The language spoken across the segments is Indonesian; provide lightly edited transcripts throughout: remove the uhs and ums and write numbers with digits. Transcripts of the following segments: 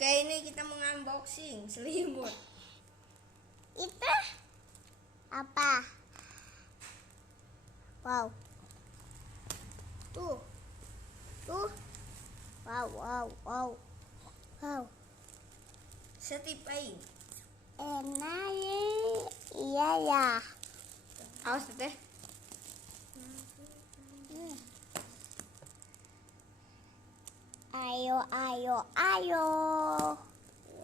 Oke, ini kita mengunboxing selimut. Itu apa? Wow. Tuh. Wow. Setipai. Enak ya. Iya ya. Awas teh. Ayo.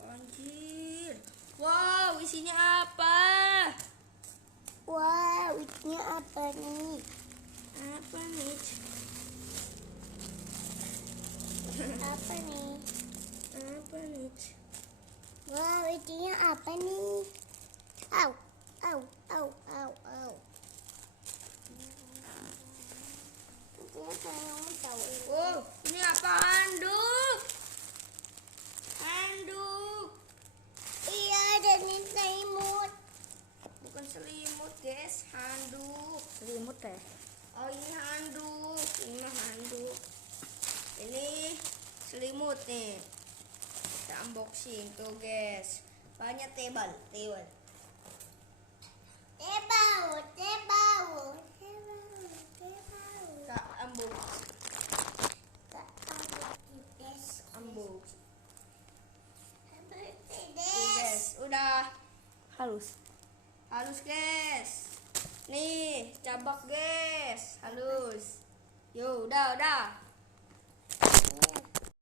Anjir. Wow, isinya apa? Wow, isinya apa nih? Apa nih? Apa nih? Apa nih? Wow, isinya apa nih? Au. Isinya saya mau tahu. Oh, ini apa? Handuk. Iya, dan ini selimut. Bukan selimut, guys. Handuk. Selimut teh. Oh, ini handuk. Ini mah handuk. Ini selimut nih. Kita unboxing tuh, guys. Banyak tebal. Tebau. Kita unbox. Unbox. Tuh, guys. Udah halus, guys. Nih, cabak, guys. Halus. Yo, udah.